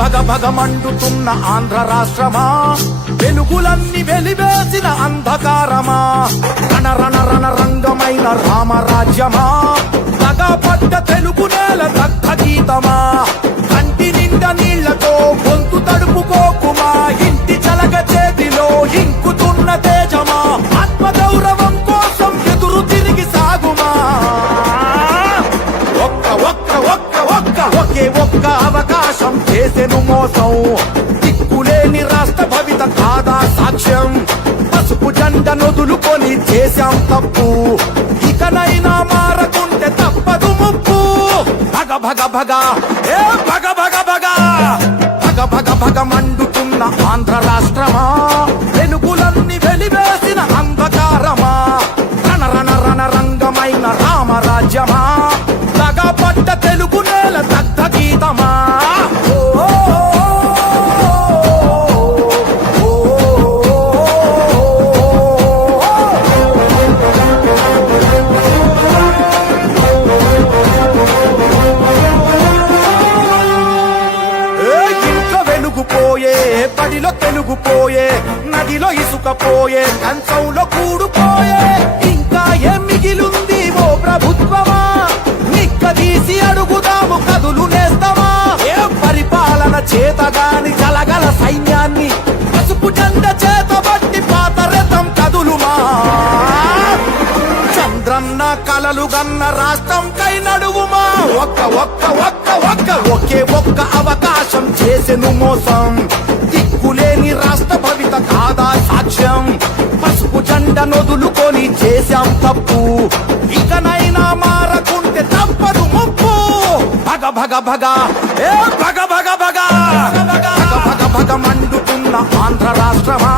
భగ భగ మండుతున్న ఆంధ్ర రాష్ట్రమా, వెలుగులన్నీ వెలివేసిన అంధకారమా, రణ రణ రణ రంగమైన రామరాజ్యమా, తగపడ్డ తెలుగు నేల దగ్ధ గీతమా, కంటి నిండా నీళ్లతో గొంతు తడుపుకోకుమా, ఇంటి చలగ చేతిలో ఇంకుతున్న తేజమా, ఆత్మగౌరవం కోసం ఎదురు తిరిగి సాగుమా, ఒక్క ఒక్క ఒక్క ఒక్క ఒకే ఒక్క అవకాశం చేసెను మోసం, దిక్కులేని రాష్ట్ర భవిత కాదా సాక్ష్యం, పసుపు జెండ నొదులుకొని చేశాం తప్పు, ఇకనైనా మారకుంటే తప్పదు ముప్పు, భగ భగ భగ ఏ భగ భగ భగ భగ భగ భగ మండుతున్న ఆంధ్ర రాష్ట్రమా, వెలుగులన్నీ వెలివేసిన అంధకారమా, రణ రణ రణ రంగమైన రామరాజ్యమా, తగపడ్డ తెలుగు నేల దగ్ధ గీతమా, బడిలో తెలుగుపోయే, నదిలో ఇసుకపోయే, కంచంలో కూడుపోయే, ఇంకా ఏం మిగిలుంది ఓ ప్రభుత్వమా, నిక్కదీసి అడుగుదాము కదులు నేస్తామా, ఏ పరిపాలన చేతగాని జలగల సైన్యాన్ని పసుపు జెండ చేతబట్టి పాత రథం కదులుమా, చంద్రన్న కలలు గన్న రాష్ట్రం కై నడువుమా, ఒక్క ఒక్క ఒక్క ఒక్క ఒకే ఒక్క అవకాశం చేసెను మోసం, దిక్కులేని రాష్ట్ర భవిత కాదా సాక్ష్యం, పసుపు జెండ నొదులుకొని చేశాం తప్పు, ఇకనైనా మారకుంటే తప్పదు ముప్పు, భగ భగ భగ ఏ భగ భగ భగ భగ భగ భగ మండుతున్న ఆంధ్ర రాష్ట్రమా,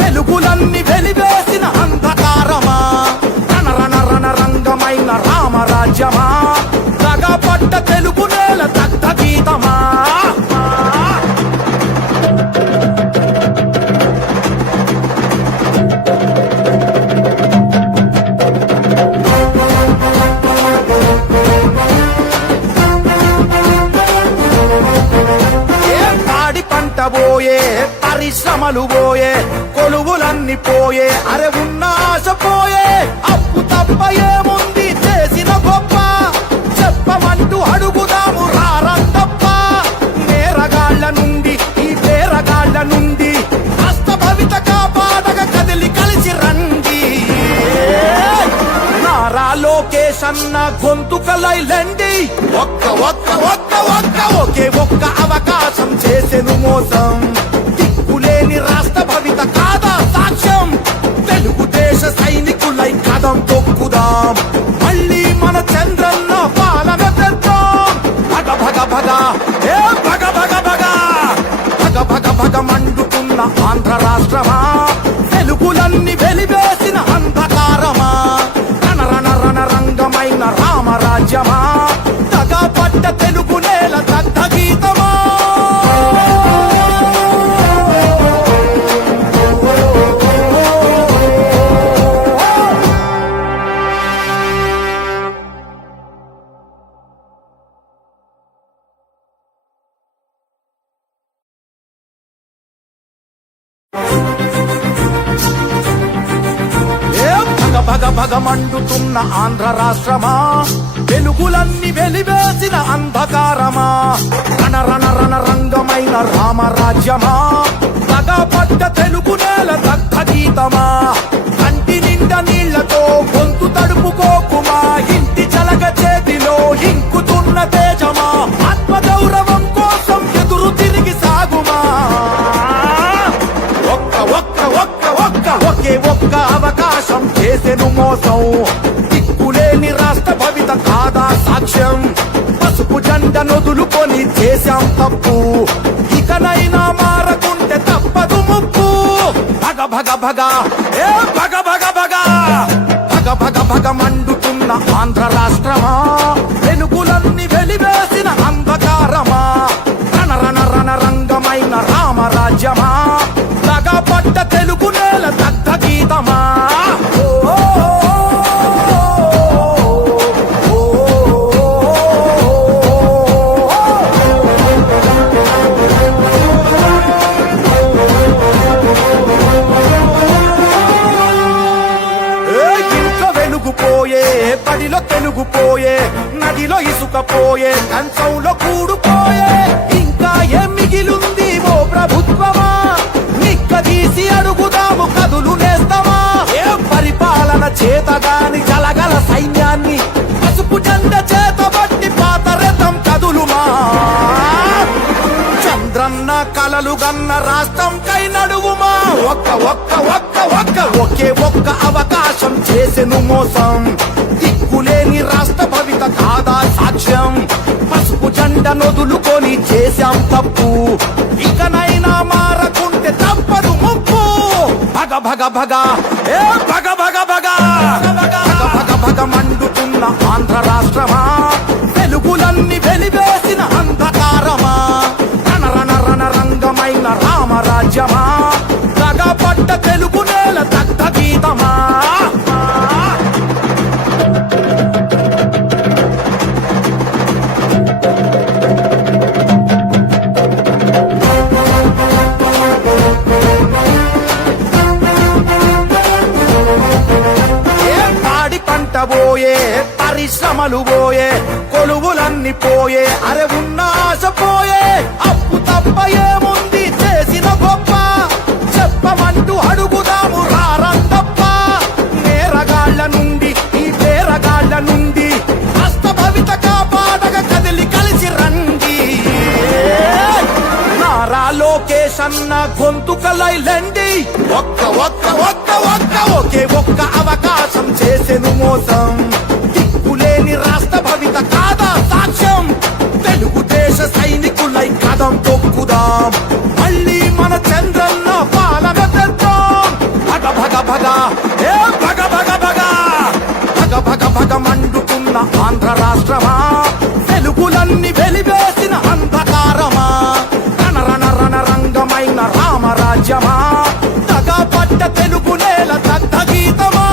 వెలుగులన్నీ వెలివేసిన అంధకారమా, రణ రణ రణ రంగమైన రామరాజ్యమా, తగపడ్డ తెలుగు నేల దగ్ధ గీతమా, పోయే పరిశ్రమలు పోయే, కొలువులన్నీ పోయే, అరే ఉన్న ఆశ పోయే, అప్పు తప్ప ఏముంది చేసిన గొప్ప, చెప్పమంటూ అడుగుదాము రారంతప్ప, నేరగాళ్ల నుండి ఈ పేరగాళ్ల నుండి రాష్ట్ర భవిత కాపాడగ కదిలి కలిసి రండి, నారా లోకేష్ అన్న గొంతుకలైలండి, ఒక్క ఒక్క ఒక్క ఒక్క ఒకే ఒక్క అవకాశం చేసెను మోసం, దిక్కులేని రాష్ట్ర భవిత కాదా సాక్ష్యం, తెలుగుదేశ సైనికులై కదం తొక్కుదాం, మళ్ళీ మన చంద్రన్న పాలన తెద్దాం, భగ భగ భగ ఏ భగ భగ భగ భగ భగ భగ మండుతున్న ఆంధ్ర రాష్ట్రమా, వెలుగులన్నీ వెలివేసిన అంధకారమా, రణ రణ రణ రంగమైన రామరాజ్యమా, తగపడ్డ తెలుగు నేల దగ్ధ గీతమా, భగ భగ మండుతున్న ఆంధ్ర రాష్ట్రమా, వెలుగులన్నీ వెలివేసిన అంధకారమా, రణ రణ రణ రంగమైన రామరాజ్యమా, తగపడ్డ తెలుగు నేల దగ్ధ గీతమా, కంటి నిండా నీళ్లతో గొంతు తడుపుకోకుమా, ఇంటి చలగ చేతిలో ఇంకుతున్న తేజమా, ఆత్మగౌరవం కోసం ఎదురు తిరిగి సాగుమా, ఒక్క ఒక్క ఒక్క ఒక్క ఒకే ఒక్క అవకాశం చేసెను మోసం, దిక్కులేని రాష్ట్ర భవిత కాదా సాక్ష్యం, పసుపు జెండ నొదులుకొని చేశాం తప్పు, ఇకనైనా మారకుంటే తప్పదు ముప్పు, భగ భగ భగ ఏ భగ భగ భగ భగ భగ భగ మండుతున్న ఆంధ్ర రాష్ట్రమా, వెలుగులన్నీ వెలివేసిన అంధకారమా, రణ రణ రణ రంగమైన రామరాజ్యమా, తగపడ్డ తెలుగు నేల దగ్ధ గీతమా, ఓ వెలుగుపోయే నదిలో ఇసుకపోయే కంచంలో కూడుపోయే ఇంకా ఏం మిగిలుంది ఓ ప్రభుత్వమా నిక్కదీసి అడుగుదాము కదులు నేస్తామా ఏ పరిపాలన చేతగాని జలగల సైన్యాన్ని పసుపు జెండ చేతబట్టి పాత రథం కదులుమా చంద్రన్న కలలు గన్న రాష్ట్రం కై నడువుమా ఒక్క ఒక్క ఒక్క ఒక్క ఒకే ఒక్క అవకాశం చేసెను మోసం దిక్కులేని రాష్ట్ర భవిత కాదా సాక్ష్యం పసుపు జెండ నొదులుకొని చేశాం తప్పు ఇకనైనా మారకుంటే తప్పదు ముప్పు భగ భగ భగ ఏ భగ భగ భగ భగ భగ భగ మండుతున్న ఆంధ్ర రాష్ట్రమా వెలుగులన్నీ వెలివేసిన అంధకారమా రణ రణ రణ రంగమైన రామరాజ్యమా దగపడ్డ తెలుగు నేల దగ్ధ గీతమా పోయే పరిశ్రమలు పోయే కొలువులన్నీ పోయే అరే ఉన్న ఆశ పోయే అప్పు తప్ప ఏముంది చేసిన గొప్ప చెప్పమంటూ అడుగుదాము రారంతప్ప నేరగాళ్ల నుండి ఈ పేరగాళ్ల నుండి రాష్ట్ర భవిత కాపాడగ కదిలి కలిసి రండి నారా లోకేష్ అన్న గొంతుకలైలండి ఒక్క ఒక్క ఒక్క ఒక్క ఒకే ఒక్క అవకాశం చేసెను మోసం దిక్కులేని రాష్ట్ర భవిత కాదా సాక్ష్యం తెలుగుదేశ సైనికులై కదం తొక్కుదాం మళ్ళీ మన చంద్రన్న పాలన తెద్దాం భగ భగ భగ ఏ భగ భగ భగ భగ భగ భగ మండుతున్న ఆంధ్ర రాష్ట్రమా వెలుగులన్నీ వెలివేసిన అంధకారమా రణ రణ రణ రంగమైన రామరాజ్యమా దగపడ్డ తెలుగు నేల దగ్ధ గీతమా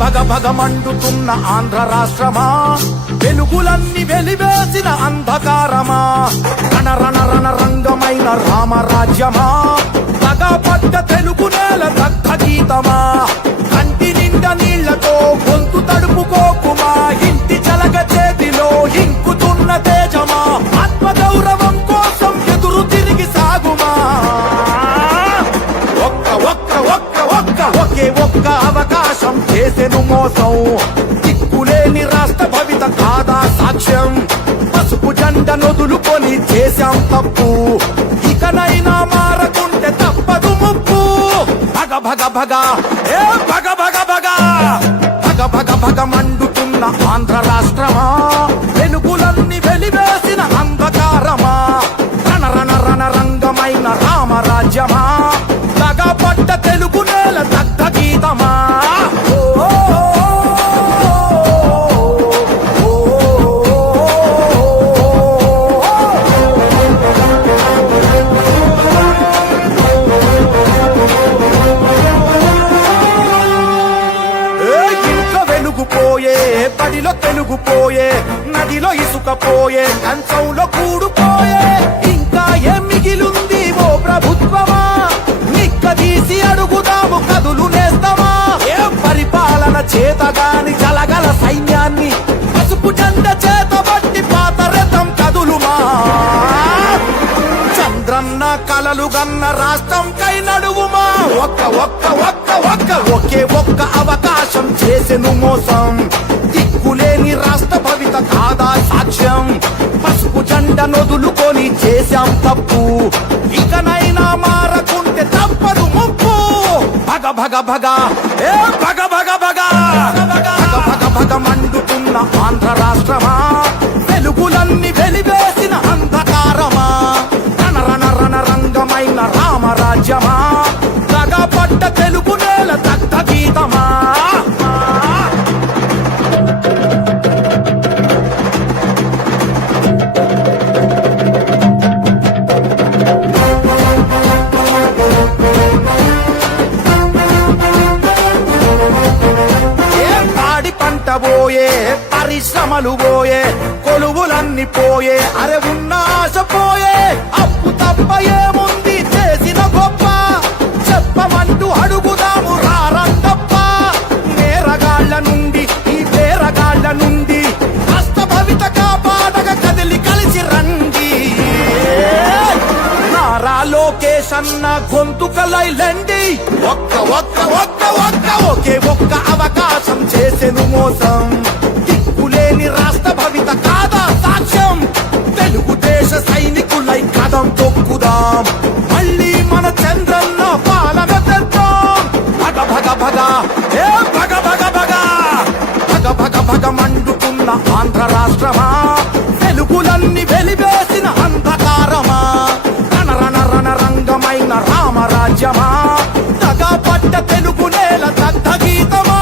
భగ భగ మండుతున్న ఆంధ్ర రాష్ట్రమా వెలుగులన్నీ వెలివేసిన అంధకారమా రణ రణ రణ రంగమైన రామరాజ్యమా దగపడ్డ తెలుగు నేల దగ్ధ గీతమా కంటి నిండా నీళ్లతో గొంతు తడుపుకోకుమా ఇంటి చలగ చేతిలో ఇంకుతున్న తేజమా ఆత్మగౌరవం కోసం ఎదురు తిరిగి సాగుమా ఒక్క ఒక్క ఒక్క ఒక్క ఒకే ఒక్క అవకాశం చేసెను మోసం దిక్కులేని రాష్ట్ర భవిత కాదా సాక్ష్యం పసుపు జెండ నొదులుకొని చేశాం తప్పు ఇకనైనా మారకుంటే తప్పదు ముప్పు భగ భగ భగ ఏ భగ భగ భగ భగ భగ భగ మండుతున్న ఆంధ్ర రాష్ట్రమా వెలుగులన్నీ వెలివేసిన అంధకారమా రణ రణ రణ రంగమైన రామరాజ్యమా దగపడ్డ తెలుగు నేల దగ్ధ గీతమా పోయే బడిలో తెలుగుపోయే నదిలో ఇసుకపోయే కంచంలో కూడుపోయే ఇంకా ఏం మిగిలుంది ఓ ప్రభుత్వమా నిక్కదీసి అడుగుదాము కదులు నేస్తామా ఏ పరిపాలన చేతగాని జలగల సైన్యాన్ని పసుపు జెండ చేతబట్టి పాత రథం కదులుమా చంద్రన్న కలలు గన్న రాష్ట్రం కై నడువుమా ఒక్క ఒక్క ఒక్క ఒక్క ఒకే ఒక్క అవకాశం చేసెను మోసం దిక్కులేని రాష్ట్ర భవిత కాదా సాక్ష్యం పసుపు జెండ నొదులుకొని చేశాం తప్పు ఇకనైనా మారకుంటే తప్పదు ముప్పు భగ భగ భగ ఏ భగ భగ భగ భగ భగ భగ మండుతున్న ఆంధ్ర రాష్ట్రమా వెలుగులన్నీ వెలివేసిన అంధకారమా రణ రణ రణ రంగమైన రామరాజ్యమా దగపడ్డ తెలుగు నేల దగ్ధ గీతమా పోయే పరిశ్రమలు పోయే కొలువులన్నీ పోయే అరే ఉన్న ఆశ పోయే అప్పు తప్ప ఏముంది చేసిన గొప్ప చెప్పమంటూ అడుగుదాము రారందప్ప నేరగాళ్ల నుండి ఈ పేరగాళ్ల నుండి కష్ట భవిత కాపాడగా కదిలి కలిసి రండి నారా లోకేష్ అన్న గొంతుకలైలండి ఒక్క ఒక్క ఒక్క ఒక్క ఒకే ఒక్క అవకాశం చేసెను మోసం దిక్కులేని రాష్ట్ర భవిత కాదా సాక్ష్యం తెలుగుదేశ సైనికులై కదం తొక్కుదాం మళ్ళీ మన చంద్రన్న పాలన తెద్దాం భగ భగ భగ ఏ భగ భగ భగ భగ భగ భగ మండుతున్న ఆంధ్ర రాష్ట్రమా తెలుగులన్నీ వెలివేసిన అంధకారమా రణ రణ రణ రంగమైన రామరాజ్యమా తగా పట్ట తెలుగు నేల దగ్ధ గీతమా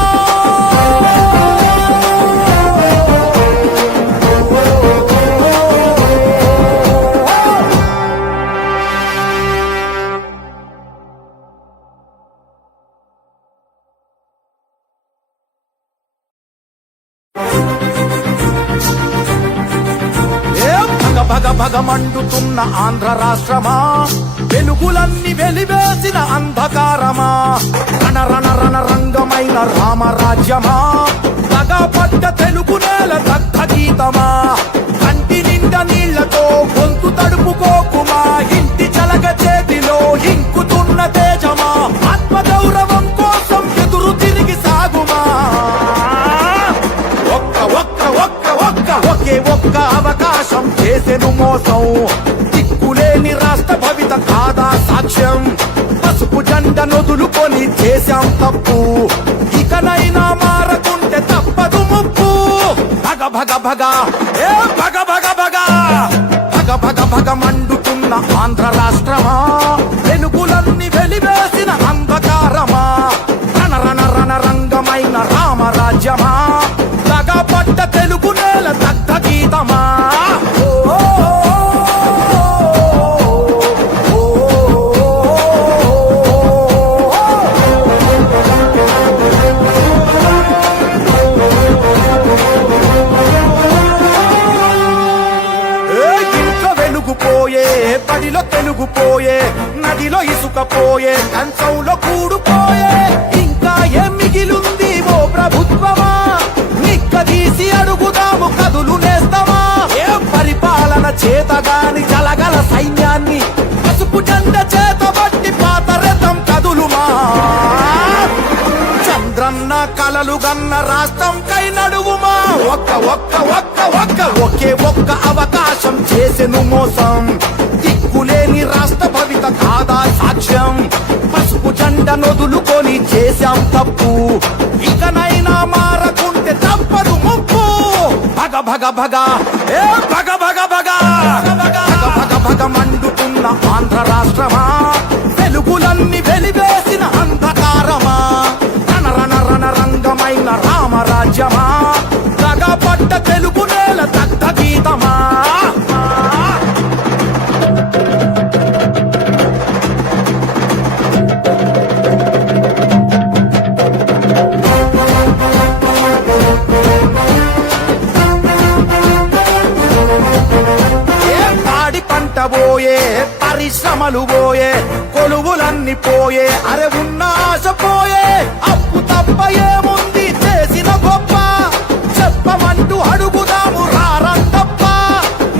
భగ భగ మండుతున్న ఆంధ్ర రాష్ట్రమా వెలుగులన్నీ వెలివేసిన అంధకారమా రణ రణ రణ రంగమైన రామరాజ్యమా తగా పడ్డ తెలుగు నేల దగ్ధ గీతమా కంటి నిండా నీళ్లతో గొంతు తడుపుకోకుమా ఇంటి చలగ చేతిలో ఇంకుతున్న తేజమా ఆత్మగౌరవం కోసం ఎదురు తిరిగి సాగుమా ఒక్క ఒక్క ఒక్క ఒక్క ఒకే ఒక్క అవకాశం చేసెను మోసం దిక్కులేని రాష్ట్ర భవిత కాదా సాక్ష్యం పసుపు జెండ నొదులుకొని చేశాం తప్పు ఇకనైనా మారకుంటే తప్పదు ముప్పు భగ భగ భగ ఏ భగ భగ భగ భగ భగ భగ మండుతున్న ఆంధ్ర రాష్ట్రమా వెలుగులన్నీ వెలివేసిన అంధకారమా రణ రణ రణ రంగమైన రామరాజ్యమా తగా పట్ట తెలుగు నేల దగ్ధ గీతమా పోయే బడిలో తెలుగు పోయే నదిలో ఇసుక పోయే కంచంలో కూడుపోయే ఇంకా ఏం మిగిలుంది ఓ ప్రభుత్వమా నిక్కదీసి అడుగుదాము కదులు నేస్తామా ఏ పరిపాలన చేతగాని జలగల సైన్యాన్ని పసుపు జెండ చేతబట్టి పాత రథం కదులుమా చంద్రన్న కలలు గన్న రాష్ట్రంకై నడువుమా ఒక్క ఒక్క ఒక్క ఒక్క ఒకే ఒక్క అవకాశం చేసెను మోసం దిక్కులేని రాష్ట్ర భవిత కాదా సాక్ష్యం పసుపు జెండ నొదులుకొని చేశాం తప్పు ఇకనైనా మారకుంటే తప్పదు ముప్పు భగ భగ భగ ఏ భగ భగ భగ భగ భగ భగ మండుతున్న ఆంధ్ర రాష్ట్రమా వెలుగులన్నీ వెలివేసిన అంధకారమా రణ రణ రణ రంగమైన రామరాజ్యమా తగా పడ్డ తెలుగు నేల దగ్ధ గీతమా పోయే పరిశ్రమలు పోయే కొలువులన్నీ పోయే అరే ఉన్న ఆశ పోయే అప్పు తప్ప ఏముంది చేసిన గొప్ప చెప్పమంటూ అడుగుదాము రారందప్ప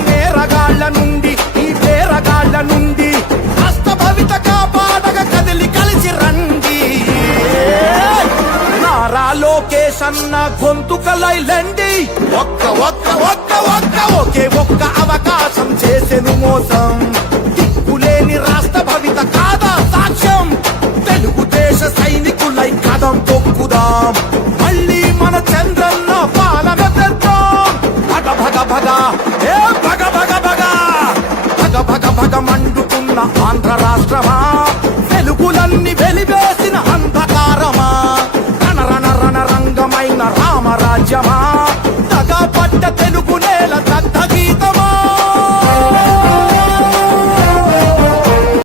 నేరగాళ్ల నుండి ఈ పేరగాళ్ల నుండి కష్ట భవిత కాపాడగా కదిలి కలిసి రండి నారా లోకేష్ అన్న గొంతుకలైలండి ఒక్క ఒక్క ఒక్క ఒక్క ఒకే ఒక్క అవకాశం చేసెను మోసం దిక్కులేని రాష్ట్ర భవి